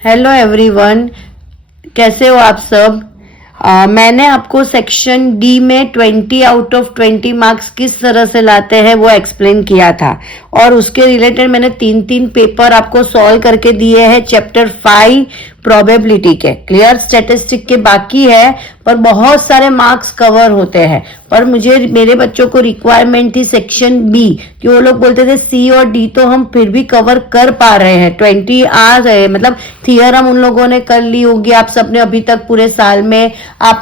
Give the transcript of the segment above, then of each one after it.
Hello everyone, कैसे हो आप सब। मैंने आपको सेक्शन डी में 20 आउट ऑफ 20 मार्क्स किस तरह से लाते हैं वो एक्सप्लेन किया था और उसके रिलेटेड मैंने 3 पेपर आपको सॉल्व करके दिए हैं। चैप्टर 5 प्रोबेबिलिटी के क्लियर, स्टैटिस्टिक के बाकी है पर बहुत सारे मार्क्स कवर होते हैं। पर मेरे बच्चों को रिक्वायरमेंट थी सेक्शन बी कि वो लोग बोलते थे सी और डी तो हम फिर भी कवर कर पा रहे हैं, 20 आ रहे, मतलब थियरम उन लोगों ने कर ली होगी। आप सबने अभी तक पूरे साल में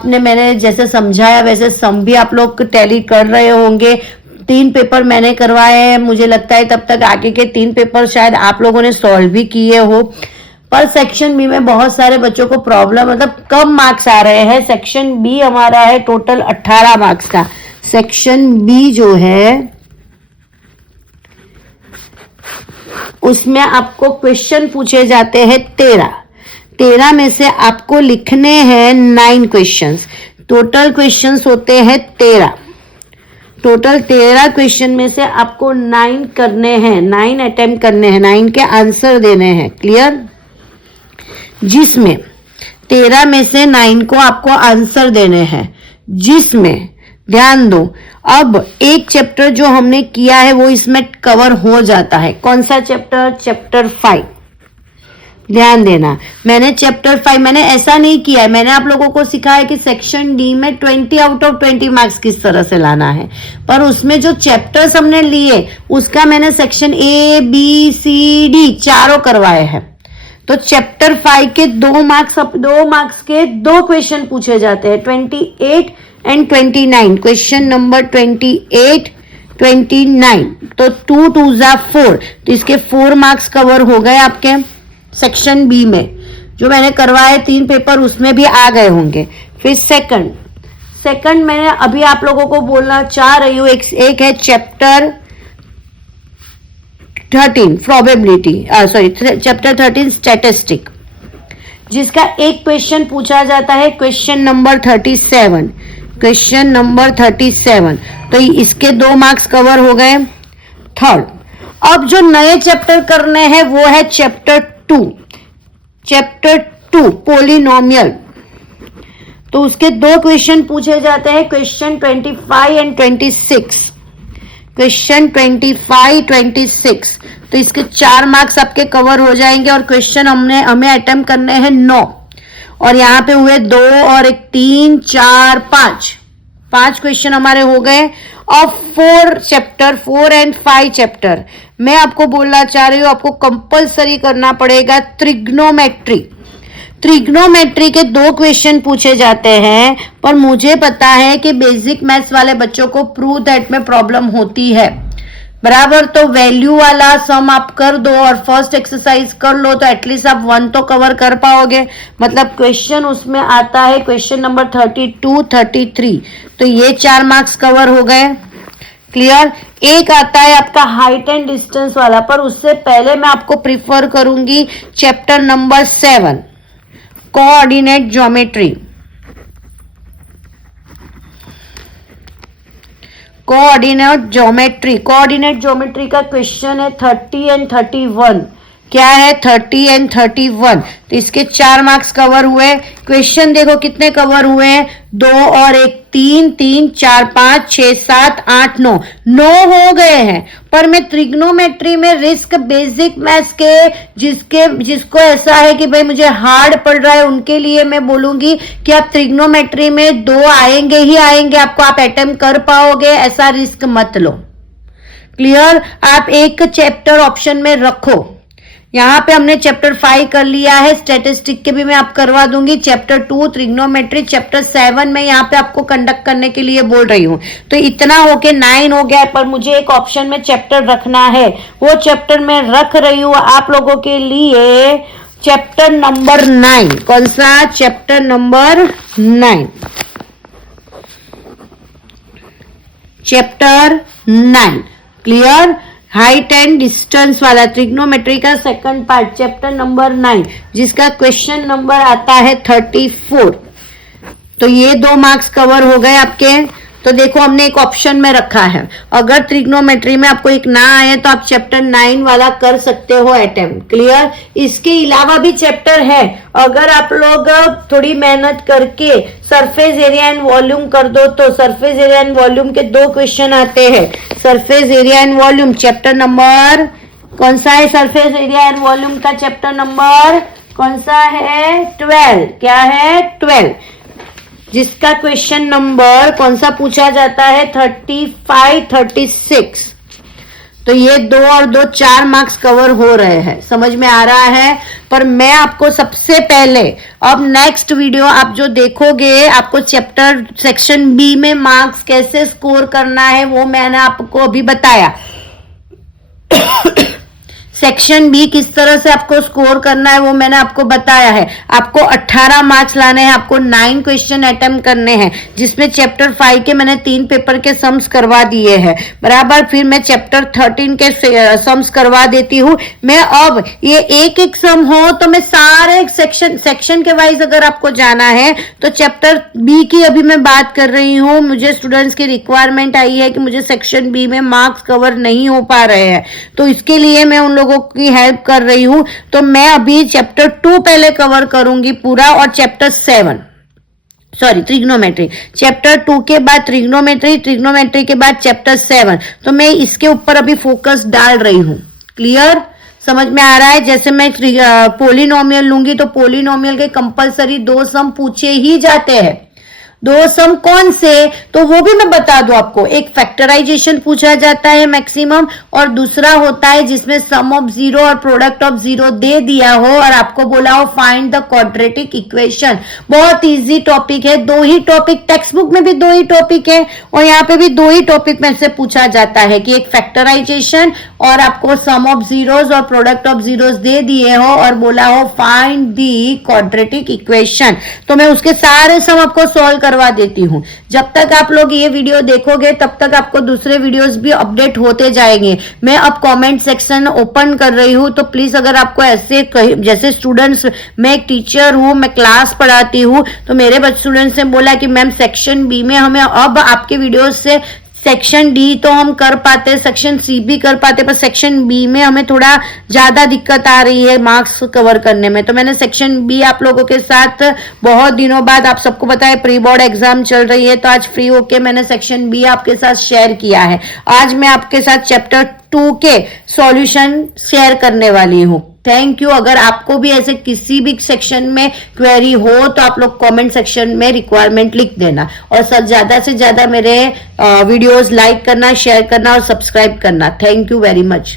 मैंने जैसे समझाया वैसे सम भी आप लोग टैली कर रहे होंगे। 3 पेपर मैंने करवाए हैं, मुझे लगता है तब तक आगे के 3 पेपर शायद आप लोगों ने सॉल्व भी किए हो। पर सेक्शन बी में बहुत सारे बच्चों को प्रॉब्लम, मतलब कम मार्क्स आ रहे हैं। सेक्शन बी हमारा है टोटल 18 मार्क्स का। सेक्शन बी जो है उसमें आपको क्वेश्चन पूछे जाते हैं 13 में से आपको लिखने हैं 9 क्वेश्चंस। टोटल क्वेश्चंस होते हैं 13। टोटल 13 क्वेश्चन में से आपको 9 करने हैं, 9 अटेम्प्ट करने हैं, 9 के आंसर देने हैं। क्लियर, जिसमें 13 में से 9 को आपको आंसर देने हैं, जिसमें ध्यान दो अब एक चैप्टर जो हमने किया है वो इसमें कवर हो जाता है। कौन सा चैप्टर? चैप्टर 5। ध्यान देना, मैंने चैप्टर 5 मैंने ऐसा नहीं किया है, मैंने आप लोगों को सिखाया कि सेक्शन डी में 20 आउट ऑफ 20 मार्क्स किस तरह से लाना है। पर उसमें जो चैप्टर्स हमने लिए उसका मैंने section A B C D चारों करवाए हैं। तो चैप्टर 5 के 2 मार्क्स के 2 क्वेश्चन पूछे जाते हैं, 28 एंड 29। क्वेश्चन नंबर 28 29, तो 2 2 जा 4, तो इसके 4 मार्क्स कवर हो गए आपके सेक्शन बी में। जो मैंने करवाए 3 पेपर उसमें भी आ गए होंगे। फिर सेकंड मैंने अभी आप लोगों को बोलना चाह रही हूँ, एक है चैप्टर 13 प्रोबेबिलिटी, चैप्टर 13 स्टैटिस्टिक, जिसका एक क्वेश्चन पूछा जाता है क्वेश्चन नंबर 37। क्वेश्चन नंबर 37, तो इसके 2 मार्क्स कवर हो गए। थर्ड, अब जो नए चैप्टर करने हैं वो है चैप्टर 2 पोलिनोमियल। तो उसके 2 क्वेश्चन पूछे जाते हैं, क्वेश्चन 25 एंड 26। क्वेश्चन 25 26, तो इसके 4 मार्क्स आपके कवर हो जाएंगे। और क्वेश्चन हमें अटेम्प्ट करने हैं 9, और यहाँ पे हुए 2 और 1 3 4 5 क्वेश्चन हमारे हो गए। और 4 एंड 5 चैप्टर मैं आपको बोलना चाह रही हूँ, आपको कंपलसरी करना पड़ेगा ट्रिग्नोमेट्री के 2 क्वेश्चन पूछे जाते हैं। पर मुझे पता है कि बेसिक मैथ्स वाले बच्चों को प्रूव दैट में प्रॉब्लम होती है, बराबर। तो वैल्यू वाला सम आप कर दो और फर्स्ट एक्सरसाइज कर लो, तो एटलीस्ट आप 1 तो कवर कर पाओगे। मतलब क्वेश्चन उसमें आता है क्वेश्चन नंबर 32 33, तो ये 4 मार्क्स कवर हो गए। क्लियर। एक आता है आपका हाइट एंड डिस्टेंस वाला, पर उससे पहले मैं आपको प्रिफर करूंगी chapter number 7 coordinate geometry. Coordinate geometry का क्वेश्चन है 30 एंड 31। क्या है? 30 एंड 31, तो इसके 4 मार्क्स कवर हुए। क्वेश्चन देखो कितने कवर हुए हैं, 2 और 1 3 3 4 5 6 7 8 9 हो गए हैं। पर मैं ट्रिग्नोमेट्री में रिस्क बेसिक मैथ्स के जिसको ऐसा है कि भाई मुझे हार्ड पड़ रहा है, उनके लिए मैं बोलूंगी कि आप ट्रिग्नोमेट्री में 2 आएंगे ही आएंगे आपको, आप अटेम्प्ट कर पाओगे, ऐसा रिस्क मत लो। क्लियर। आप एक चैप्टर ऑप्शन में रखो। यहाँ पे हमने चैप्टर 5 कर लिया है, स्टैटिस्टिक के भी मैं आप करवा दूंगी। चैप्टर 2 ट्रिग्नोमेट्री, चैप्टर 7 मैं यहाँ पे आपको कंडक्ट करने के लिए बोल रही हूँ। तो इतना होके 9 हो गया, पर मुझे एक ऑप्शन में चैप्टर रखना है, वो चैप्टर मैं रख रही हूँ आप लोगों के लिए, चैप्टर नंबर 9। कौन सा? Chapter number 9। Chapter 9 clear. Height and distance वाला ट्रिग्नोमेट्री का सेकंड पार्ट, चैप्टर नंबर 9, जिसका क्वेश्चन नंबर आता है 34। तो ये 2 मार्क्स कवर हो गए आपके। तो देखो हमने एक ऑप्शन में रखा है, अगर ट्रिग्नोमेट्री में आपको एक ना आए तो आप चैप्टर 9 वाला कर सकते हो अटेम्प्ट। क्लियर? इसके अलावा भी चैप्टर है, अगर आप लोग थोड़ी मेहनत करके सरफेस एरिया एंड वॉल्यूम कर दो तो सरफेस एरिया एंड वॉल्यूम के 2 क्वेश्चन आते हैं। Surface area and volume chapter number कौन सा है? सरफेस एरिया एंड वॉल्यूम का चैप्टर नंबर कौन सा है? 12। क्या है? 12, जिसका क्वेश्चन नंबर कौन सा पूछा जाता है? 35, 36। तो ये 2 और 2 4 मार्क्स कवर हो रहे हैं, समझ में आ रहा है? पर मैं आपको सबसे पहले अब नेक्स्ट वीडियो आप जो देखोगे, आपको चैप्टर सेक्शन बी में मार्क्स कैसे स्कोर करना है वो मैंने आपको अभी बताया। सेक्शन बी किस तरह से आपको स्कोर करना है वो मैंने आपको बताया है। आपको 18 मार्क्स लाने हैं, आपको 9 क्वेश्चन अटेम्प्ट करने हैं, जिसमें चैप्टर 5 के मैंने 3 पेपर के सम्स करवा दिए हैं बराबर। फिर मैं चैप्टर 13 के सम्स करवा देती हूँ। मैं अब ये एक एक सम हो तो मैं सारे सेक्शन के वाइज अगर आपको जाना है तो चैप्टर बी की अभी मैं बात कर रही हूँ। मुझे स्टूडेंट्स की रिक्वायरमेंट आई है कि मुझे सेक्शन बी में मार्क्स कवर नहीं हो पा रहे हैं, तो इसके लिए मैं उन लोगों की हेल्प कर रही हूं। तो मैं अभी चैप्टर 2 पहले कवर करूंगी पूरा, और चैप्टर 7 ट्रिग्नोमेट्री, चैप्टर 2 के बाद ट्रिग्नोमेट्री के बाद चैप्टर 7। तो मैं इसके ऊपर अभी फोकस डाल रही हूं। क्लियर? समझ में आ रहा है? जैसे मैं पोलिनोमियल लूंगी तो पोलिनोमियल के कंपलसरी 2 सम पूछे ही जाते हैं। 2 सम कौन से? तो वो भी मैं बता दूं आपको। एक फैक्टराइजेशन पूछा जाता है मैक्सिमम, और दूसरा होता है जिसमें सम ऑफ 0 और प्रोडक्ट ऑफ 0 दे दिया हो और आपको बोला हो फाइंड द क्वाड्रेटिक इक्वेशन। बहुत इजी टॉपिक है, 2 ही टॉपिक, टेक्स्ट बुक में भी 2 ही टॉपिक है और यहाँ पे भी 2 ही टॉपिक में से पूछा जाता है कि एक फैक्टराइजेशन और आपको सम ऑफ जीरोस और प्रोडक्ट ऑफ जीरोस दे दिए हो और बोला हो फाइंड दी क्वाड्रेटिक इक्वेशन। तो मैं उसके सारे सम आपको सॉल्व करवा देती हूं। जब तक आप लोग ये वीडियो देखोगे तब तक आपको दूसरे वीडियोस भी अपडेट होते जाएंगे। मैं अब कमेंट सेक्शन ओपन कर रही हूं, तो प्लीज अगर आपको ऐसे जैसे स्टूडेंट्स, मैं एक टीचर हूं, मैं क्लास पढ़ाती हूं, तो मेरे स्टूडेंट्स ने बोला कि मैम सेक्शन बी में हमें अब आपके वीडियोस से सेक्शन डी तो हम कर पाते, सेक्शन सी भी कर पाते, पर सेक्शन बी में हमें थोड़ा ज्यादा दिक्कत आ रही है मार्क्स कवर करने में। तो मैंने सेक्शन बी आप लोगों के साथ बहुत दिनों बाद, आप सबको पता है प्री बोर्ड एग्जाम चल रही है, तो आज फ्री होके मैंने सेक्शन बी आपके साथ शेयर किया है। आज मैं आपके साथ चैप्टर 2 के सॉल्यूशन शेयर करने वाली हूं। Thank you. अगर आपको भी ऐसे किसी भी सेक्शन में क्वेरी हो तो आप लोग कमेंट सेक्शन में रिक्वायरमेंट लिख देना, और ज्यादा से ज्यादा मेरे वीडियोस लाइक करना, शेयर करना और सब्सक्राइब करना। Thank you very much.